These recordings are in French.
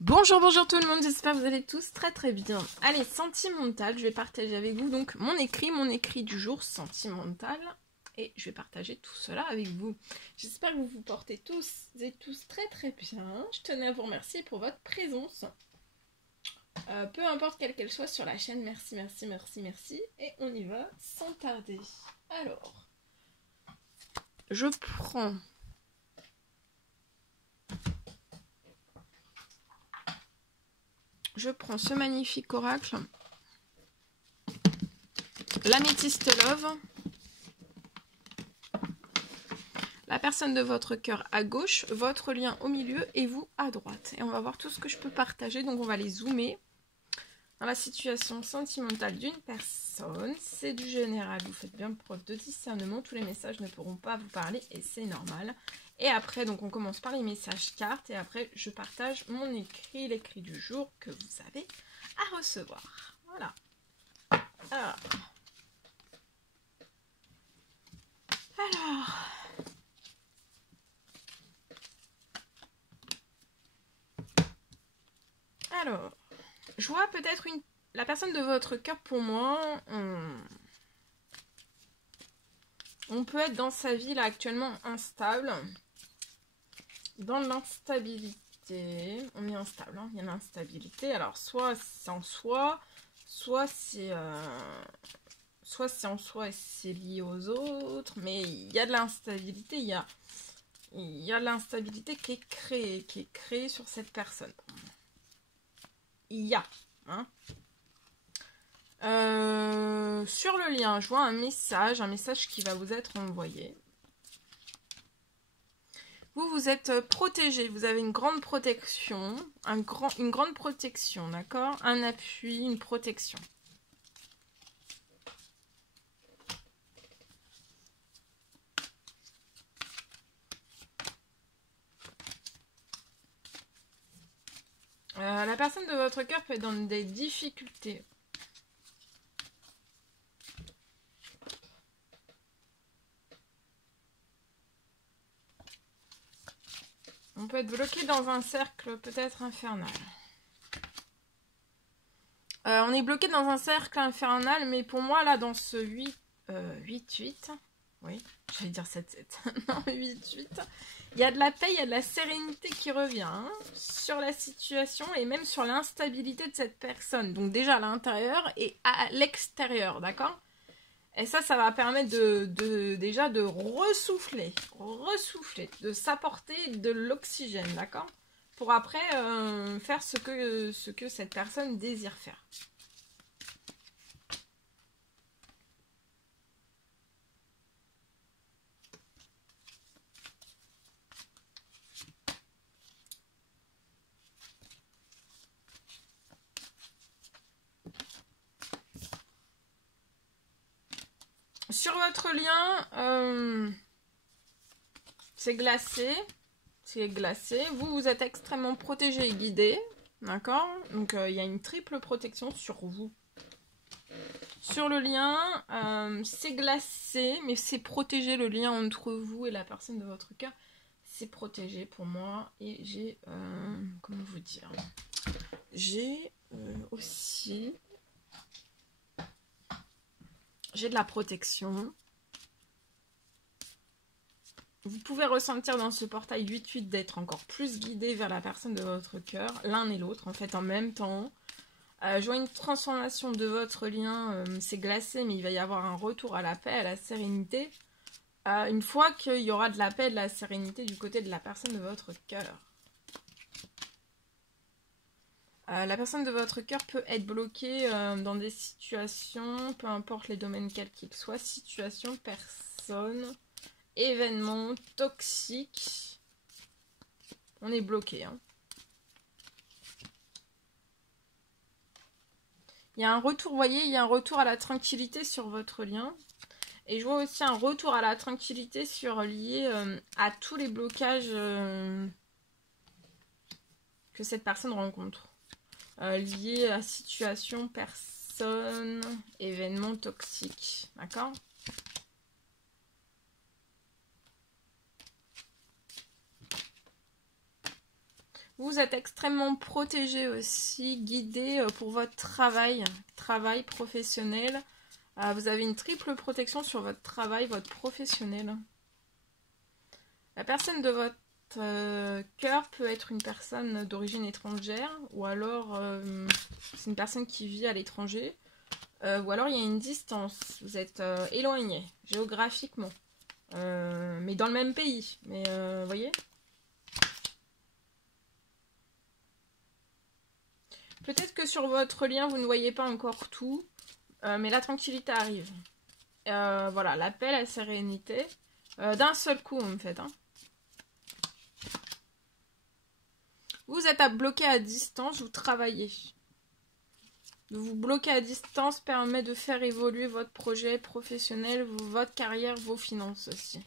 Bonjour, bonjour tout le monde, j'espère que vous allez tous très bien. Allez, sentimental, je vais partager avec vous donc mon écrit du jour sentimental. Et je vais partager tout cela avec vous. J'espère que vous vous portez tous et tous très bien. Je tenais à vous remercier pour votre présence. Peu importe quelle qu'elle soit sur la chaîne, merci. Et on y va sans tarder. Alors, je prends... ce magnifique oracle, l'améthyste love, la personne de votre cœur à gauche, votre lien au milieu et vous à droite. Et on va voir tout ce que je peux partager. Donc on va les zoomer dans la situation sentimentale d'une personne. C'est du général, vous faites bien preuve de discernement. Tous les messages ne pourront pas vous parler et c'est normal. Et après, donc on commence par les messages cartes et après je partage mon écrit, l'écrit du jour que vous avez à recevoir. Voilà. Alors, je vois peut-être la personne de votre cœur pour moi. On peut être dans sa vie là actuellement instable. Dans l'instabilité. On est instable, hein, il y a l'instabilité. Alors, soit c'est en soi, soit c'est en soi et c'est lié aux autres. Mais il y a de l'instabilité, il y a de l'instabilité qui est créée sur cette personne. Il y a, hein. Sur le lien, je vois un message qui va vous être envoyé. Vous êtes protégé, vous avez une grande protection, une grande protection, d'accord? Un appui, une protection. La personne de votre cœur peut être dans des difficultés. On peut être bloqué dans un cercle peut-être infernal. On est bloqué dans un cercle infernal, mais pour moi, là, dans ce 8-8, oui, j'allais dire 7-7, non, 8-8, il y a de la paix, il y a de la sérénité qui revient hein, sur la situation et même sur l'instabilité de cette personne. Donc déjà à l'intérieur et à l'extérieur, d'accord? Et ça va permettre déjà de ressouffler, de s'apporter de l'oxygène, d'accord? Pour après faire ce que cette personne désire faire. Sur votre lien, c'est glacé. Vous êtes extrêmement protégé et guidé. D'accord? Donc, il y a une triple protection sur vous. Sur le lien, c'est glacé, mais c'est protégé. Le lien entre vous et la personne de votre cœur, c'est protégé pour moi. Et j'ai... comment vous dire? J'ai aussi... J'ai de la protection. Vous pouvez ressentir dans ce portail 8-8 d'être encore plus guidé vers la personne de votre cœur, l'un et l'autre, en fait, en même temps. Je vois une transformation de votre lien, c'est glacé, mais il va y avoir un retour à la paix, à la sérénité. Une fois qu'il y aura de la paix et de la sérénité du côté de la personne de votre cœur. La personne de votre cœur peut être bloquée dans des situations, peu importe les domaines quels qu'ils soient, situations, personnes... événements toxiques. On est bloqué. Hein. Il y a un retour, vous voyez, il y a un retour à la tranquillité sur votre lien. Et je vois aussi un retour à la tranquillité lié à tous les blocages que cette personne rencontre. Liés à situation, personne, événements toxiques. D'accord ? Vous êtes extrêmement protégé aussi, guidé pour votre travail professionnel. Vous avez une triple protection sur votre travail, votre professionnel. La personne de votre cœur peut être une personne d'origine étrangère, ou alors c'est une personne qui vit à l'étranger, ou alors il y a une distance, vous êtes éloigné géographiquement, mais dans le même pays, mais vous voyez. Peut-être que sur votre lien, vous ne voyez pas encore tout, mais la tranquillité arrive. Voilà, l'appel à sérénité, d'un seul coup en fait. Hein. Vous êtes à bloquer à distance, vous travaillez. De vous bloquer à distance permet de faire évoluer votre projet professionnel, votre carrière, vos finances aussi.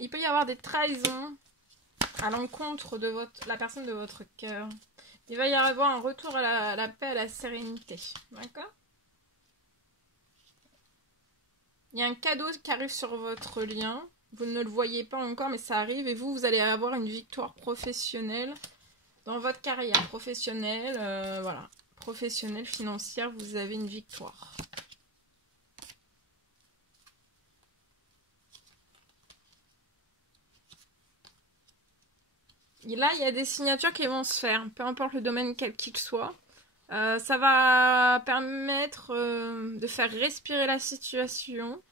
Il peut y avoir des trahisons à l'encontre de la personne de votre cœur. Il va y avoir un retour à la paix, à la sérénité. D'accord ? Il y a un cadeau qui arrive sur votre lien. Vous ne le voyez pas encore, mais ça arrive. Et vous allez avoir une victoire professionnelle dans votre carrière professionnelle. Voilà. Professionnelle, financière, vous avez une victoire. Et là, il y a des signatures qui vont se faire, peu importe le domaine quel qu'il soit. Ça va permettre de faire respirer la situation.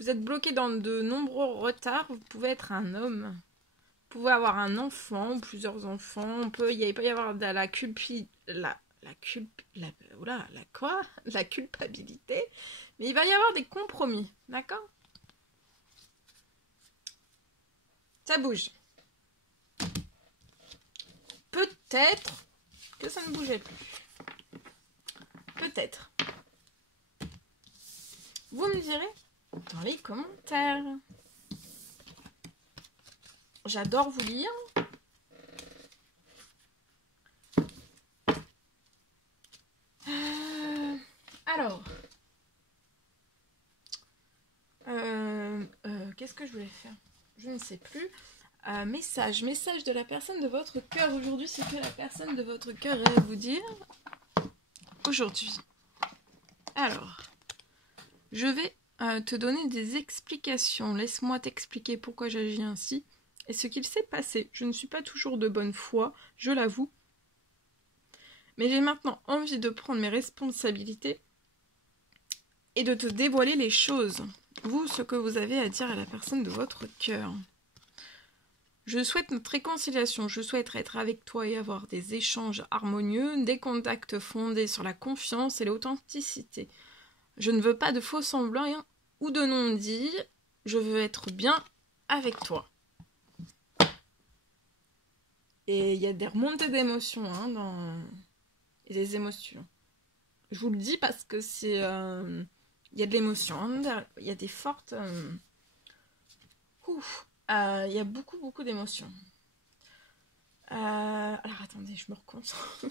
Vous êtes bloqué dans de nombreux retards. Vous pouvez être un homme. Vous pouvez avoir un enfant ou plusieurs enfants. Il peut y avoir de la culpabilité. Mais il va y avoir des compromis. D'accord ? Ça bouge. Peut-être que ça ne bougeait plus. Peut-être. Vous me direz dans les commentaires. J'adore vous lire. Alors. Qu'est-ce que je voulais faire? Je ne sais plus. Message de la personne de votre cœur aujourd'hui, c'est que la personne de votre cœur est à vous dire aujourd'hui. Alors, je vais te donner des explications. Laisse-moi t'expliquer pourquoi j'agis ainsi et ce qu'il s'est passé. Je ne suis pas toujours de bonne foi, je l'avoue. Mais j'ai maintenant envie de prendre mes responsabilités et de te dévoiler les choses. Vous, ce que vous avez à dire à la personne de votre cœur. Je souhaite notre réconciliation, je souhaite être avec toi et avoir des échanges harmonieux, des contacts fondés sur la confiance et l'authenticité. Je ne veux pas de faux semblants ou de non-dits, je veux être bien avec toi. Et il y a des remontées d'émotions, et des émotions. Je vous le dis parce que c'est... il y a de l'émotion, il y a des fortes... il y a beaucoup d'émotions. Alors attendez, je me reconcentre.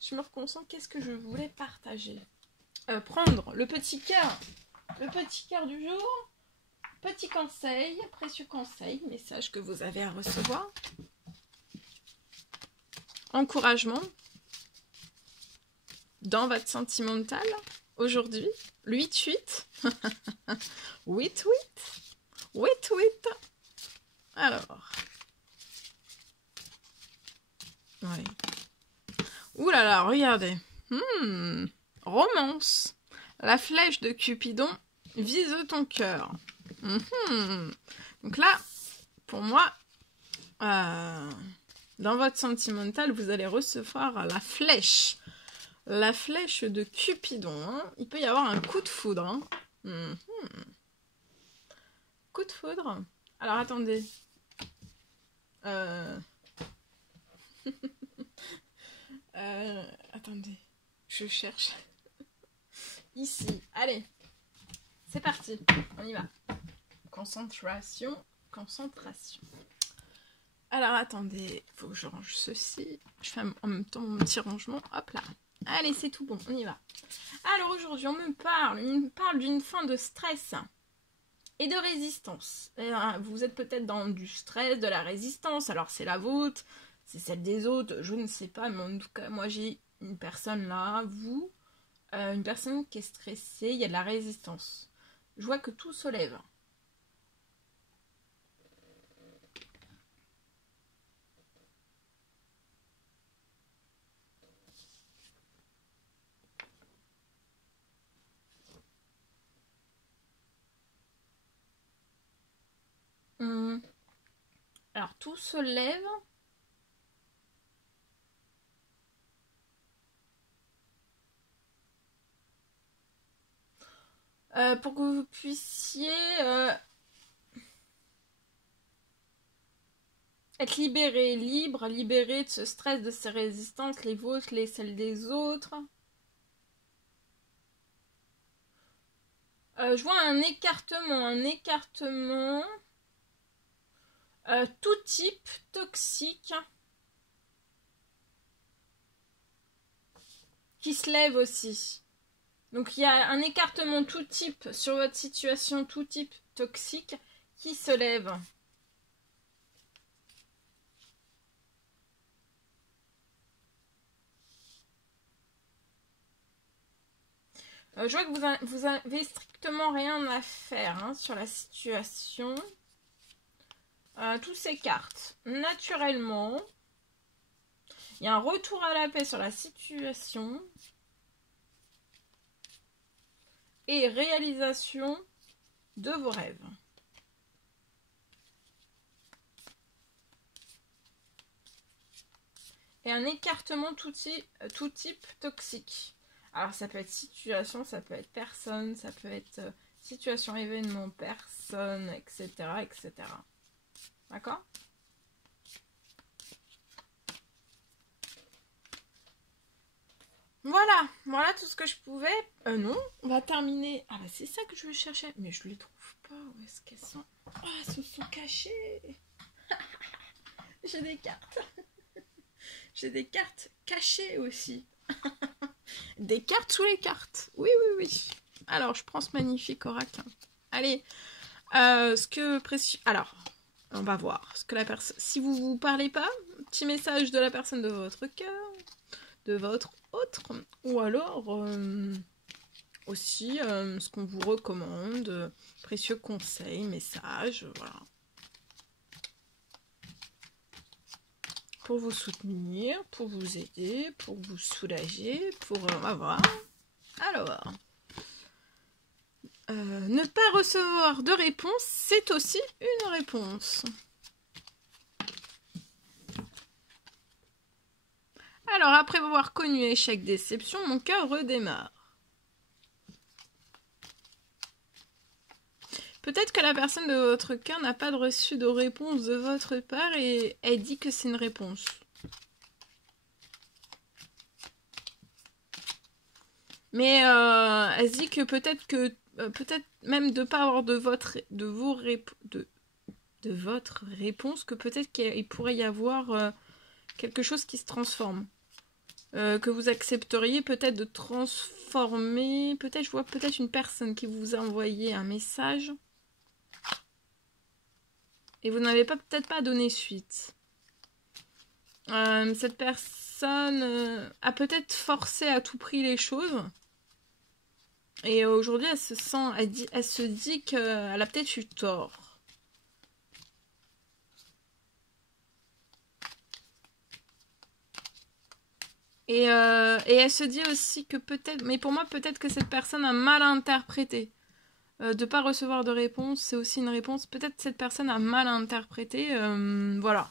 Je me reconcentre. Qu'est-ce que je voulais partager? Prendre le petit cœur. Le petit cœur du jour. Petit conseil, précieux conseil, message que vous avez à recevoir. Encouragement. Dans votre sentimental. Aujourd'hui. 8-8. 8-8. 8-8. Alors. Ouais. Ouh là là, regardez. Romance. La flèche de Cupidon vise ton cœur. Donc là, pour moi, dans votre sentimental, vous allez recevoir la flèche. La flèche de Cupidon. Hein. Il peut y avoir un coup de foudre. Hein. Coup de foudre. Alors attendez. Attendez. Je cherche. Ici. Allez. C'est parti. On y va. Concentration. Alors attendez. Faut que je range ceci. Je fais en même temps mon petit rangement. Hop là. Allez, c'est tout bon. On y va. Alors aujourd'hui, on me parle d'une fin de stress. et de résistance. Et, vous êtes peut-être dans du stress, de la résistance, alors c'est la vôtre, c'est celle des autres, je ne sais pas, mais en tout cas, moi j'ai une personne là, vous, une personne qui est stressée, il y a de la résistance. Je vois que tout se lève. Alors tout se lève. Pour que vous puissiez être libéré, libéré de ce stress, de ces résistances, les vôtres, celles des autres. Je vois un écartement. Tout type toxique qui se lève aussi. Donc il y a un écartement tout type sur votre situation, tout type toxique qui se lève. Je vois que vous avez strictement rien à faire hein, sur la situation. Tout s'écarte naturellement. Il y a un retour à la paix sur la situation. Et réalisation de vos rêves. Et un écartement tout type toxique. Alors ça peut être situation, ça peut être personne, ça peut être situation, événement, personne, etc. etc. D'accord ? Voilà tout ce que je pouvais. Non, on va terminer. Ah bah c'est ça que je cherchais, mais je les trouve pas. Où est-ce qu'elles sont ? Ah, elles se sont cachées. J'ai des cartes. J'ai des cartes cachées aussi. Des cartes sous les cartes. Oui. Alors, je prends ce magnifique oracle. Allez, alors, on va voir. Ce que la personne... Si vous parlez pas, petit message de la personne de votre cœur, de votre autre, ou alors aussi ce qu'on vous recommande, précieux conseils, messages, voilà. Pour vous soutenir, pour vous aider, pour vous soulager, pour... on va voir. Alors, ne pas recevoir de réponse, c'est aussi une réponse. Alors, après avoir connu échec, déception, mon cœur redémarre. Peut-être que la personne de votre cœur n'a pas reçu de réponse de votre part et elle dit que c'est une réponse. Mais elle dit que peut-être même de ne pas avoir de votre réponse, que peut-être qu'il pourrait y avoir quelque chose qui se transforme. Que vous accepteriez peut-être de transformer. Peut-être, je vois peut-être une personne qui vous a envoyé un message. Et vous n'avez peut-être pas donné suite. Cette personne a peut-être forcé à tout prix les choses. Et aujourd'hui, elle se dit qu'elle a peut-être eu tort. Et elle se dit aussi que peut-être, mais pour moi, peut-être que cette personne a mal interprété. De ne pas recevoir de réponse, c'est aussi une réponse. Peut-être que cette personne a mal interprété. Voilà.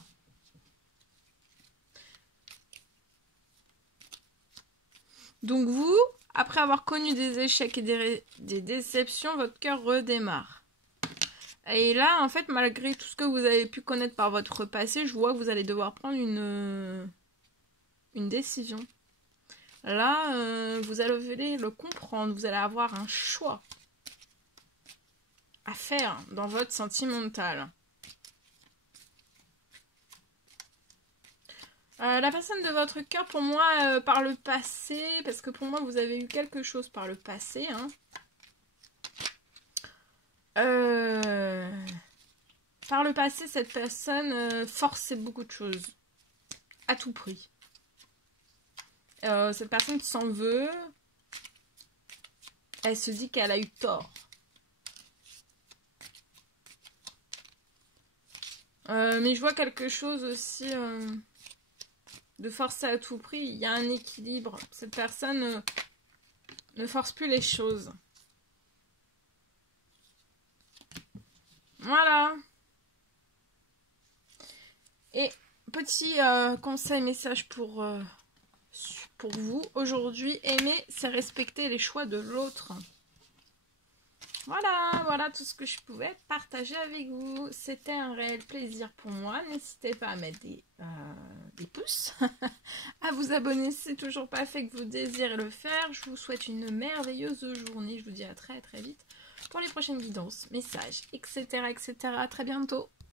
Donc vous, après avoir connu des échecs et des déceptions, votre cœur redémarre. Et là, en fait, malgré tout ce que vous avez pu connaître par votre passé, je vois que vous allez devoir prendre une décision. Là, vous allez le comprendre, vous allez avoir un choix à faire dans votre sentimental. La personne de votre cœur, pour moi, par le passé, parce que pour moi, vous avez eu quelque chose par le passé, hein. Par le passé, cette personne forçait beaucoup de choses. À tout prix. Cette personne s'en veut. Elle se dit qu'elle a eu tort. Mais je vois quelque chose aussi de forcer à tout prix. Il y a un équilibre. Cette personne ne force plus les choses. Voilà. Et petit conseil, message pour vous. Aujourd'hui, aimer, c'est respecter les choix de l'autre. Voilà tout ce que je pouvais partager avec vous. C'était un réel plaisir pour moi. N'hésitez pas à mettre des pouces, à vous abonner si c'est toujours pas fait que vous désirez le faire. Je vous souhaite une merveilleuse journée. Je vous dis à très vite pour les prochaines guidances, messages, etc. À très bientôt.